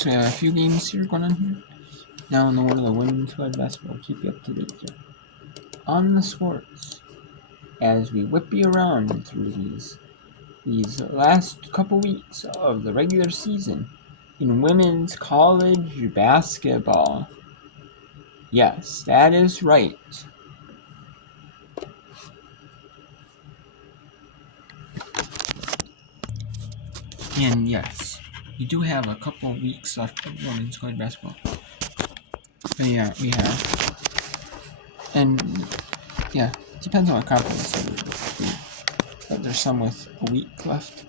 So we have a few games here going on here. Now in the world of women's college basketball, we'll keep you up to date here. On the scores, as we whip you around through these last couple weeks of the regular season in women's college basketball. Yes, that is right. And yes, we do have a couple weeks left of women's college basketball. But yeah, we have. And yeah, depends on what conference. But there's some with a week left.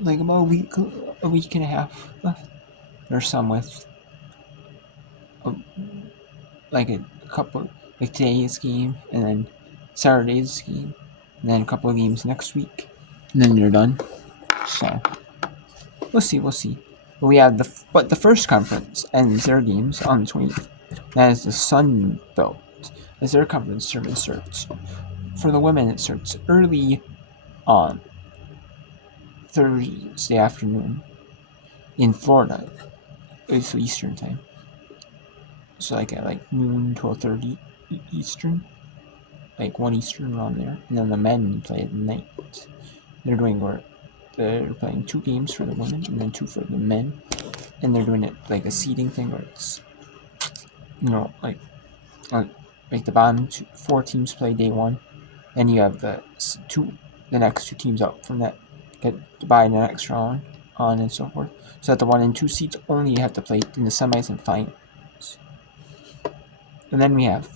Like about a week and a half left. There's some with like a couple, like today's game, and then Saturday's game, and then a couple of games next week, and then you're done. So we'll see. But we have the first conference ends their games on the 20th. That is the Sun Belt, as their conference tournament starts. For the women, it starts early on Thursday afternoon in Florida. It's Eastern time. So like at like noon, 12:30 Eastern, like 1 Eastern around there. And then the men play at night. They're playing 2 games for the women and then 2 for the men. And they're doing it like a seeding thing where it's, like the bottom 4 teams play day 1. Then you have the next 2 teams up from that get to buy the next round on and so forth. So that the 1 and 2 seeds only have to play in the semis and finals. And then we have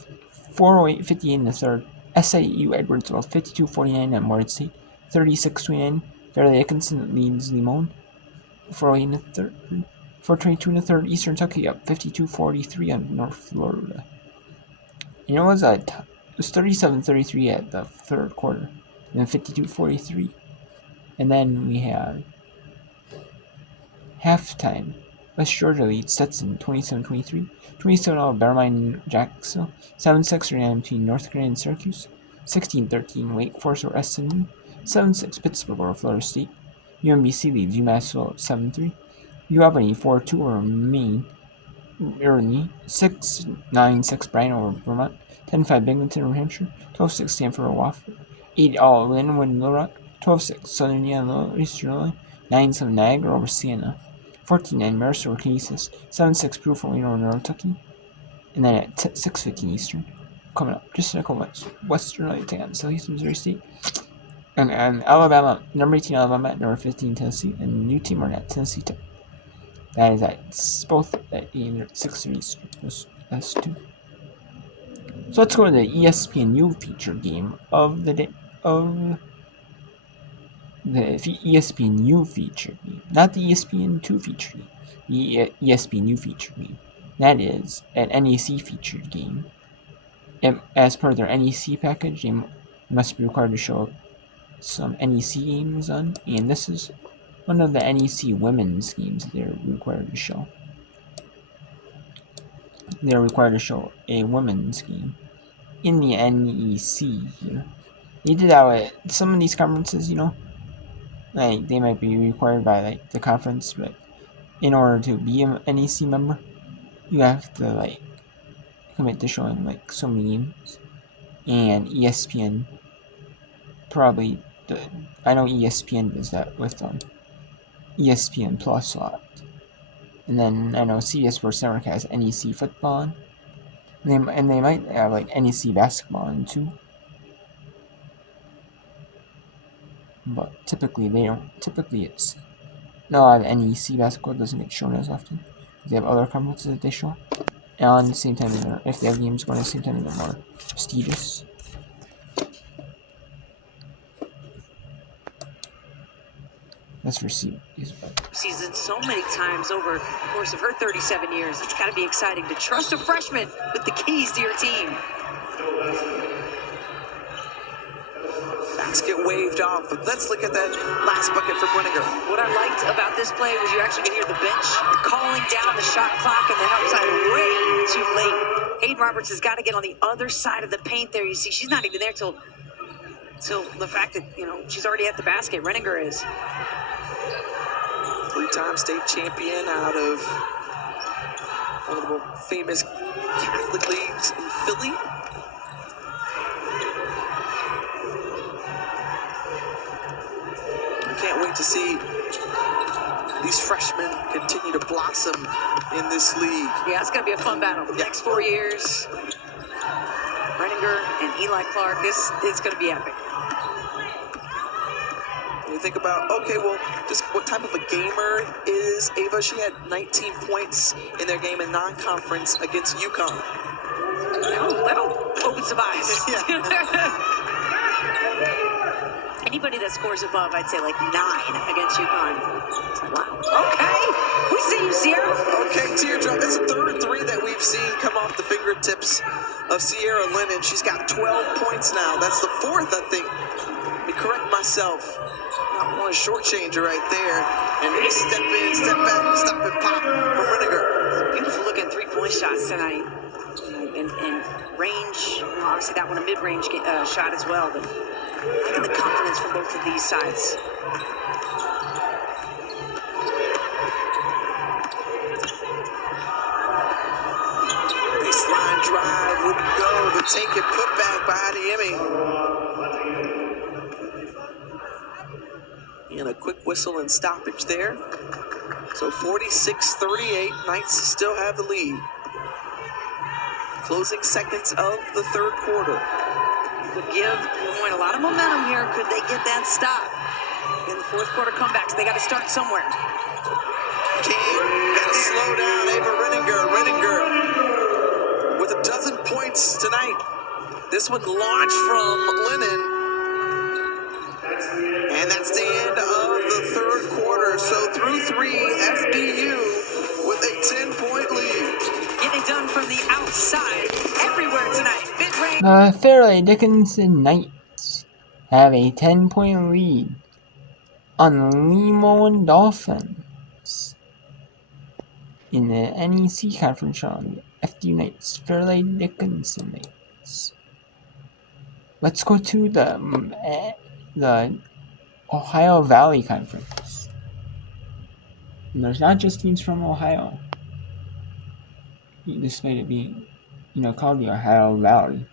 408-58 in the third. SIU Edwardsville 52-49 at Morehead State. 36-29. Fairleigh Dickinson leads Limon. 408 in the third. 422 in the third. Eastern Kentucky up 52-43 on North Florida. It was 37-33 at the third quarter, and then 52-43. And then we have halftime. West Georgia leads Stetson 27-23. 27-0 Bellarmine Jacksonville. 7-6 renown between North Carolina and Syracuse. 16-13 Wake Forest or SMU. 7-6 Pittsburgh or Florida State. UMBC leads UMassville 7-3. UAlbany 4-2 or Maine early. 6-9-6 Bryan over Vermont. 10-5 Binghamton or New Hampshire. 12-6 Stanford or Wofford. 8-all Linwood and Little Rock. 12-6 Southern Indiana Eastern Illinois. 9-7 Niagara over Siena. 14-9 Mercer or Canisius. 7-6 Proof or Northern Kentucky. And then at 6:15 Eastern, coming up, just in a couple months, Western Louisiana, Southeast Missouri State. And Alabama, number 18 Alabama at number 15 Tennessee, and new team at Tennessee Tech. That is at both at 6:30 Eastern. That's 2. So let's go to the ESPNU feature game of the day. The ESPNU feature game, not the ESPN2 feature game. The ESPNU feature game. That is an NEC featured game. As per their NEC package, they must be required to show some NEC games on, and this is one of the NEC women's games they're required to show. They're required to show a women's game in the NEC here. They did that with some of these conferences, like they might be required by like the conference, but in order to be an NEC member, you have to commit to showing like so many games. And ESPN probably I know ESPN does that with ESPN Plus a lot. And then I know CBS Sports Network has NEC football on. And they might have like NEC basketball on too. But typically they don't. Typically it's not a lot of NEC basketball doesn't get shown as often. They have other conferences that they show. And on the same time, if they have games going at the same time, they're more prestigious. That's for CBS. Sees it so many times over the course of her 37 years. It's got to be exciting to trust a freshman with the keys to your team. Basket waved off, but let's look at that last bucket from Winninger. What I liked about this play was you actually could hear the bench calling down the shot clock and the help side way too late. Hayden Roberts has got to get on the other side of the paint there. You see, she's not even there till the fact that, she's already at the basket. Renninger is. 3 two-time state champion out of one of the more famous Catholic leagues in Philly. I can't wait to see these freshmen continue to blossom in this league. Yeah, it's going to be a fun battle. The next 4 years, Renninger and Eli Clark, it's going to be epic. You think about, okay, well, just what type of a gamer is Ava? She had 19 points in their game in non-conference against UConn. That'll open some eyes. Yeah. Anybody that scores above, I'd say like 9 against UConn. It's like, wow, okay. We see you, Sierra. Okay, teardrop. That's the third three that we've seen come off the fingertips of Sierra Lennon. She's got 12 points now. That's the fourth, I think. Let me correct myself. I want to shortchange her right there. And step in, step back, stop and pop from Renninger. Beautiful looking three-point shots tonight. And range, obviously that one a mid-range shot as well, but look at the confidence from both of these sides. Baseline drive wouldn't go. The take and put back by Adeyemi. And a quick whistle and stoppage there. So 46-38, Knights still have the lead. Closing seconds of the third quarter. Would give Lemoyne a lot of momentum here. Could they get that stop in the fourth quarter comebacks? They got to start somewhere. King got to slow down Ava Renninger. Renninger with a dozen points tonight. This one launched from Lennon. And that's the end of the third quarter. So through three, FDU with a 10-point lead. Getting it done from the outside everywhere tonight. Mid-range. The Fairleigh Dickinson Knights have a 10-point lead on Limon Dolphins in the NEC Conference on FDU Knights, Fairleigh Dickinson Knights. Let's go to the Ohio Valley Conference. And there's not just teams from Ohio, despite it being, called the Ohio Valley.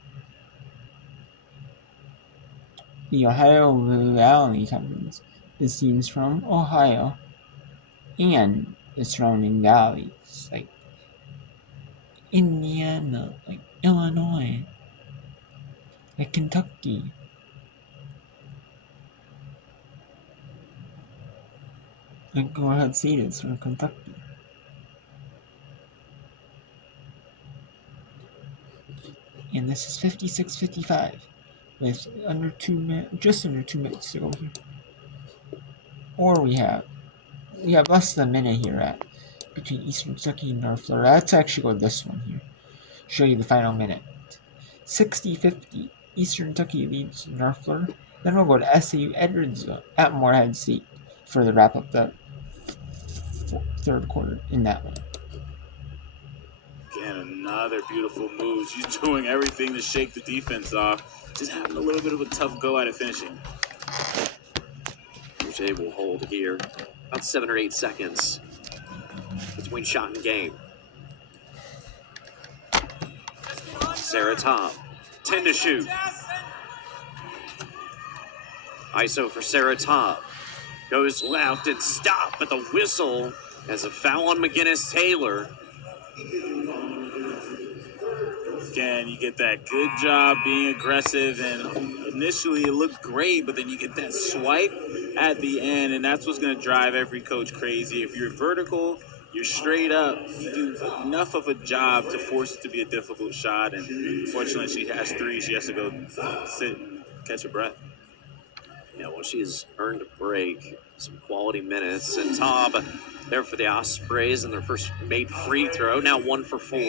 The Ohio Valley Conference is teams from Ohio and the surrounding valleys, like Indiana, like Illinois, like Kentucky. Like Go Ahead State is from Kentucky. And this is 56-55 with just under 2 minutes to go here. Or we have less than a minute here at between Eastern Kentucky and North Florida. Let's actually go to this one here. Show you the final minute. 60-50. Eastern Kentucky leads North Florida. Then we'll go to SAU Edwardsville at Morehead State for the wrap up the third quarter in that one. Again, another beautiful move. She's doing everything to shake the defense off. Just having a little bit of a tough go at it finishing. Jay will hold here. About 7 or 8 seconds between shot and game. Sarah Top, 10 to shoot. ISO for Sarah Top. Goes left and stop, but the whistle has a foul on McGinnis Taylor. Again, you get that good job being aggressive, and initially it looked great, but then you get that swipe at the end, and that's what's going to drive every coach crazy. If you're vertical, you're straight up, you do enough of a job to force it to be a difficult shot, and unfortunately she has 3. She has to go sit and catch a breath. Yeah, well, she's earned a break, some quality minutes, and Taub there for the Ospreys in their first made free throw, now 1 for 4.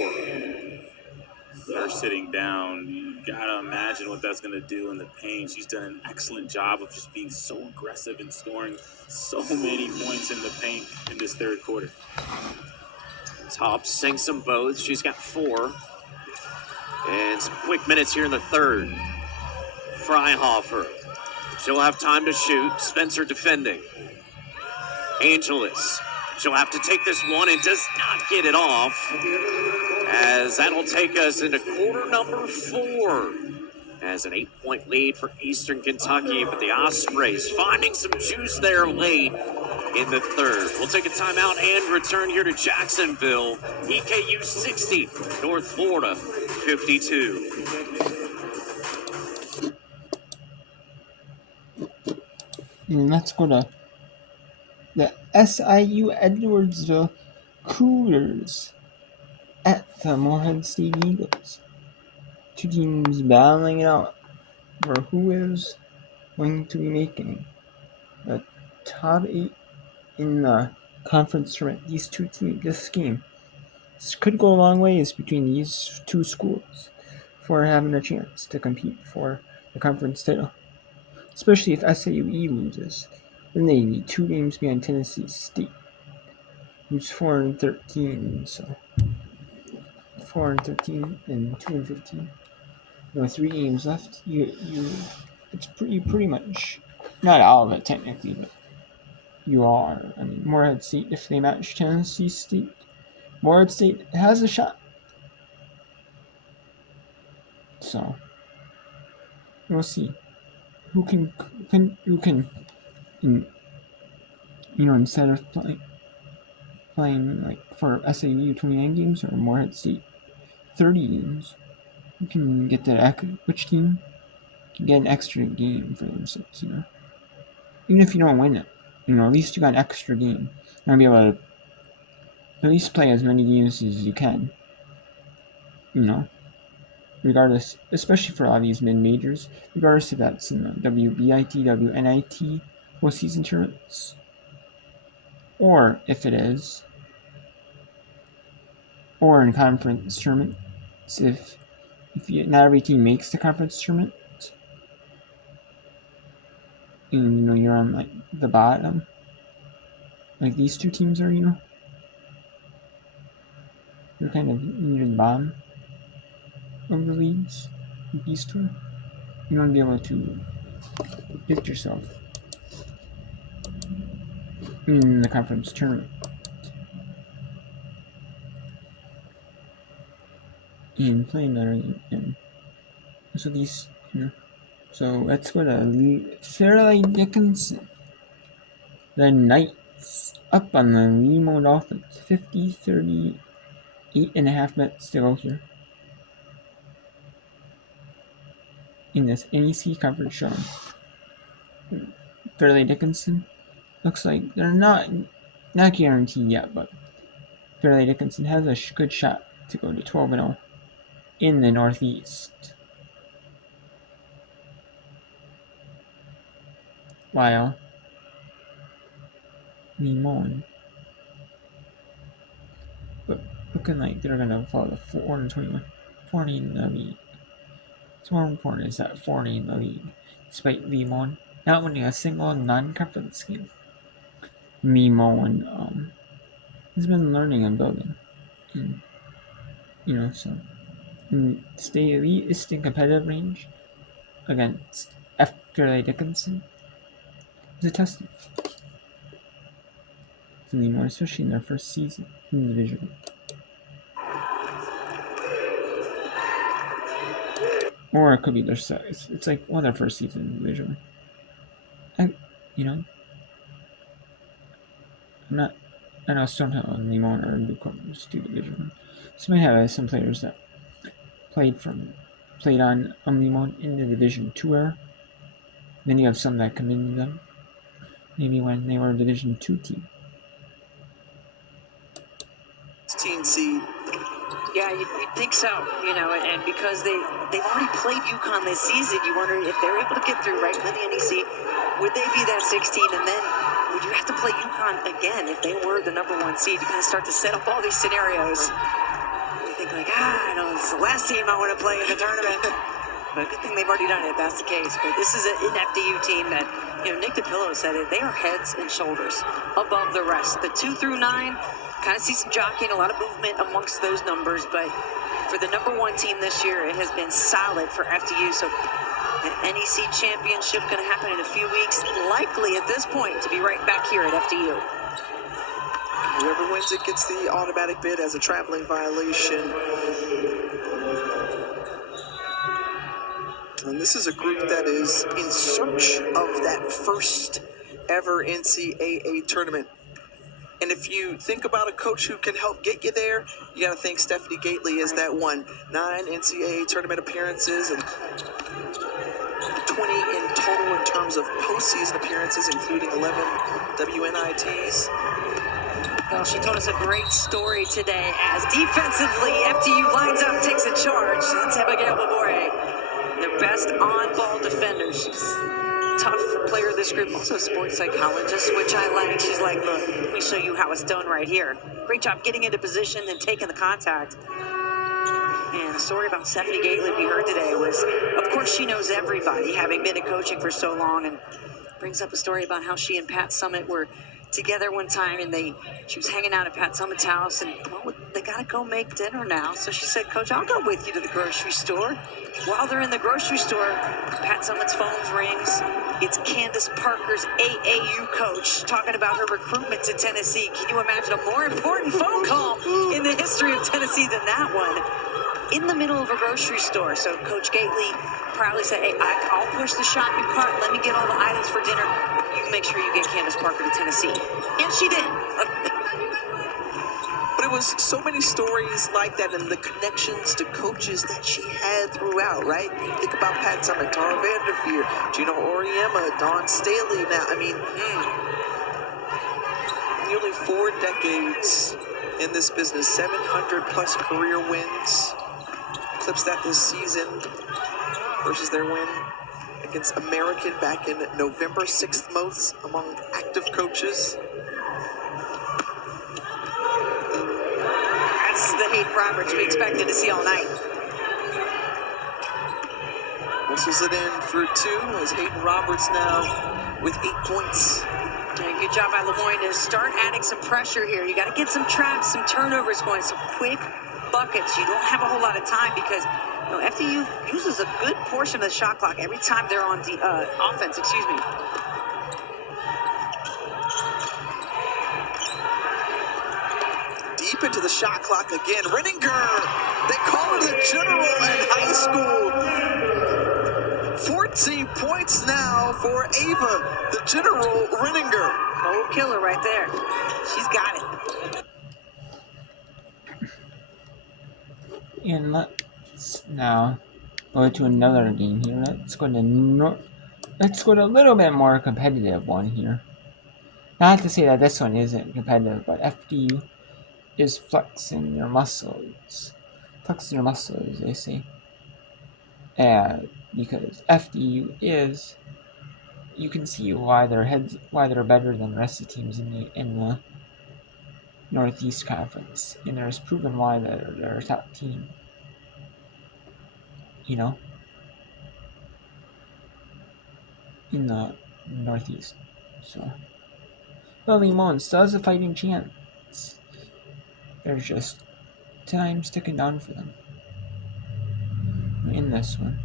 Her sitting down, you gotta imagine what that's gonna do in the paint. She's done an excellent job of just being so aggressive and scoring so many points in the paint in this third quarter. Taub sinks them both. She's got 4. And some quick minutes here in the third. Freihofer. She'll have time to shoot. Spencer defending. Angelis She'll have to take this one and does not get it off, as that'll take us into quarter number 4. As an 8-point lead for Eastern Kentucky, but the Ospreys finding some juice there late in the third. We'll take a timeout and return here to Jacksonville. EKU 60, North Florida 52. And let's go to the SIU Edwardsville Cougars at the Morehead State Eagles. Two teams battling it out for who is going to be making the top 8 in the conference tournament. These two teams, this game, this could go a long ways between these two schools for having a chance to compete for the conference title. Especially if SIUE loses, then they need 2 games behind Tennessee State, who's 4-13. So 4-13 and 2-15. With 3 games left, it's pretty much not all of it technically, but you are. I mean, Morehead State, if they match Tennessee State, Morehead State has a shot. So we'll see who can instead of playing like for SIU 29 games or Morehead State 30 games, you can get which team can get an extra game for themselves, Even if you don't win it, at least you got an extra game. You'll be able to at least play as many games as you can, regardless, especially for all these mid-majors, regardless if that's in the WBIT, WNIT postseason tournaments, or if it is, or in conference tournaments, if not every team makes the conference tournament, and you're on like the bottom, like these two teams are, you're kind of near the bottom of the leagues. These two, you want to be able to get yourself in the conference tournament. And playing better than so these, So let's go to Fairleigh Dickinson. The Knights up on the Limo Dolphins. 50-30, 8.5 minutes to go here in this NEC coverage show. Fairleigh Dickinson looks like they're not guaranteed yet, but Fairleigh Dickinson has a good shot to go to 12-0 in the Northeast. While Limon, but looking like they're gonna fall to 421, 40 in the league. What's more important is that 40 in the league, despite Limon not winning a single non-conference game. Limon has been learning and building, and so stay elite in competitive range against Fairleigh Dickinson. It's a testament to Limon, especially in their first season in the division. Or it could be their size. It's like one of their first season in the division. I know Stonehill and Limon are newcomers to the division. So we have some players that played on Limon in the Division 2 era. Then you have some that come into them maybe when they were a Division 2 team. 16 seed. Yeah, you'd think so, and because they've already played UConn this season, you wonder if they're able to get through right with the NEC. Would they be that 16, and then would you have to play UConn again if they were the number 1 seed? You kind of start to set up all these scenarios. You think like, I know it's the last team I want to play in the tournament. But good thing they've already done it if that's the case. But this is an FDU team that, Nick DePillo said it, they are heads and shoulders above the rest. The 2 through 9, kind of see some jockeying, a lot of movement amongst those numbers. But for the number 1 team this year, it has been solid for FDU. So the NEC championship going to happen in a few weeks. Likely at this point to be right back here at FDU. Whoever wins it gets the automatic bid as a traveling violation. And this is a group that is in search of that first ever NCAA tournament. And if you think about a coach who can help get you there, you got to think Stephanie Gately is that one. 9 NCAA tournament appearances and 20 in total in terms of postseason appearances, including 11 WNITs. Well, she told us a great story today as defensively FDU lines up, takes a charge. That's Abigail Labore, their best on-ball defender. She's a tough player of this group, also a sports psychologist, which I like. She's like, look, let me show you how it's done right here. Great job getting into position and taking the contact. And the story about Stephanie Gately we heard today was, of course, she knows everybody, having been in coaching for so long, and brings up a story about how she and Pat Summitt were together one time, and she was hanging out at Pat Summitt's house, and well, they gotta go make dinner now. So she said, Coach, I'll go with you to the grocery store. While they're in the grocery store, Pat Summitt's phone rings. It's Candace Parker's AAU coach talking about her recruitment to Tennessee. Can you imagine a more important phone call in the history of Tennessee than that one? In the middle of a grocery store. So Coach Gately proudly said, hey, I'll push the shopping cart. Let me get all the items for dinner. You make sure you get Candace Parker to Tennessee. And she did. But it was so many stories like that and the connections to coaches that she had throughout, right? Think about Pat Summitt, Tara Vanderveer, Gino Oriema, Dawn Staley. Now, I mean, nearly 4 decades in this business, 700 plus career wins. Clips that this season versus their win against American back in November, 6th most among active coaches. That's the Hayden Roberts we expected to see all night. Whistles it in for 2 as Hayden Roberts now with 8 points. Yeah, good job by Lemoyne to start adding some pressure here. You got to get some traps, some turnovers going, some quick buckets. You don't have a whole lot of time because FDU uses a good portion of the shot clock every time they're on the offense. Excuse me. Deep into the shot clock again. Rinninger, they call her the general in high school. 14 points now for Ava, the general Rinninger. Oh, killer right there. She's got it. And let's now go to another game here. Let's go to a little bit more competitive one here. Not to say that this one isn't competitive, but FDU is flexing their muscles. Flexing their muscles, they say. Because FDU is, you can see why they're better than the rest of the teams in the Northeast Conference, and there's proven why they're a top team. In the Northeast. So, Limon still has a fighting chance. There's just time sticking down for them in this one.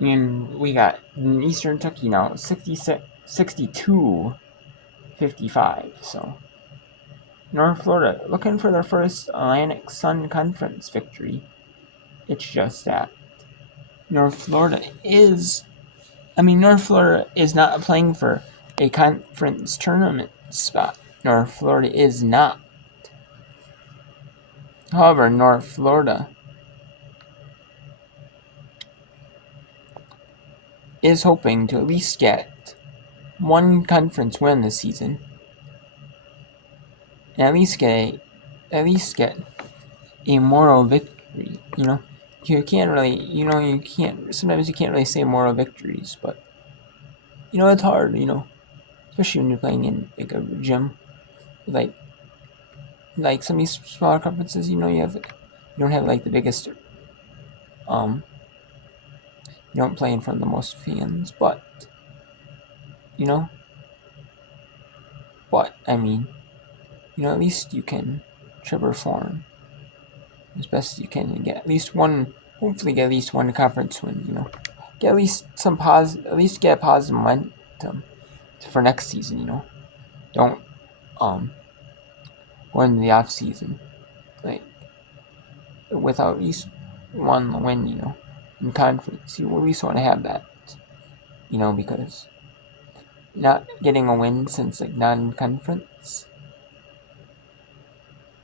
And we got Eastern Kentucky now 62-55. So North Florida looking for their first Atlantic Sun Conference victory. It's just that North Florida is not playing for a conference tournament spot. North Florida is not. However, North Florida is hoping to at least get one conference win this season. And at least get a moral victory. Sometimes you can't really say moral victories, but it's hard, especially when you're playing in like a gym, like some of these smaller conferences. You don't have like the biggest, you don't play in front of the most fans, but at least you can try to perform as best as you can and get at least one, hopefully get at least one conference win, get at least get a positive momentum for next season. Don't go into the off season like without at least one win. In conference, you at least want to have that. Because not getting a win since like non-conference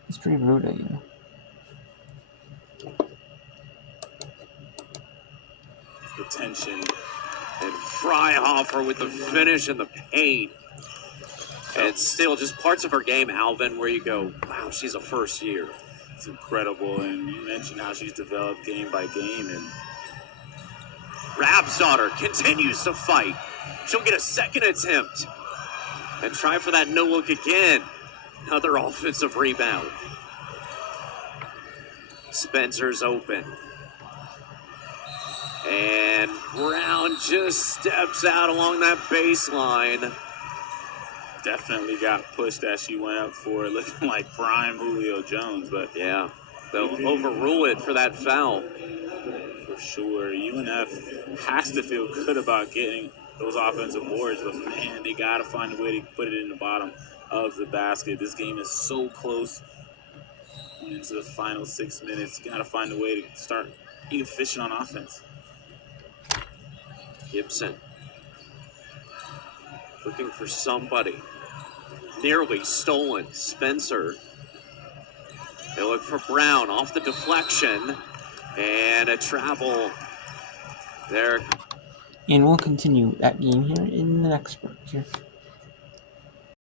is pretty brutal. The tension. And Freihofer with the finish and the paint. And still just parts of her game, Alvin, where you go, wow, she's a first year. It's incredible. And you mentioned how she's developed game by game. And Rabsdottir continues to fight. She'll get a second attempt. And try for that no look again. Another offensive rebound. Spencer's open. And Brown just steps out along that baseline. definitely got pushed as she went up for it, looking like prime Julio Jones. But yeah, they'll overrule it for that foul. For sure, UNF has to feel good about getting those offensive boards, but man, they got to find a way to put it in the bottom of the basket. This game is so close into the final 6 minutes. Got to find a way to start being efficient on offense. Gibson looking for somebody. Nearly stolen. Spencer. They look for Brown off the deflection. And a travel there. And we'll continue that game here in the next break here.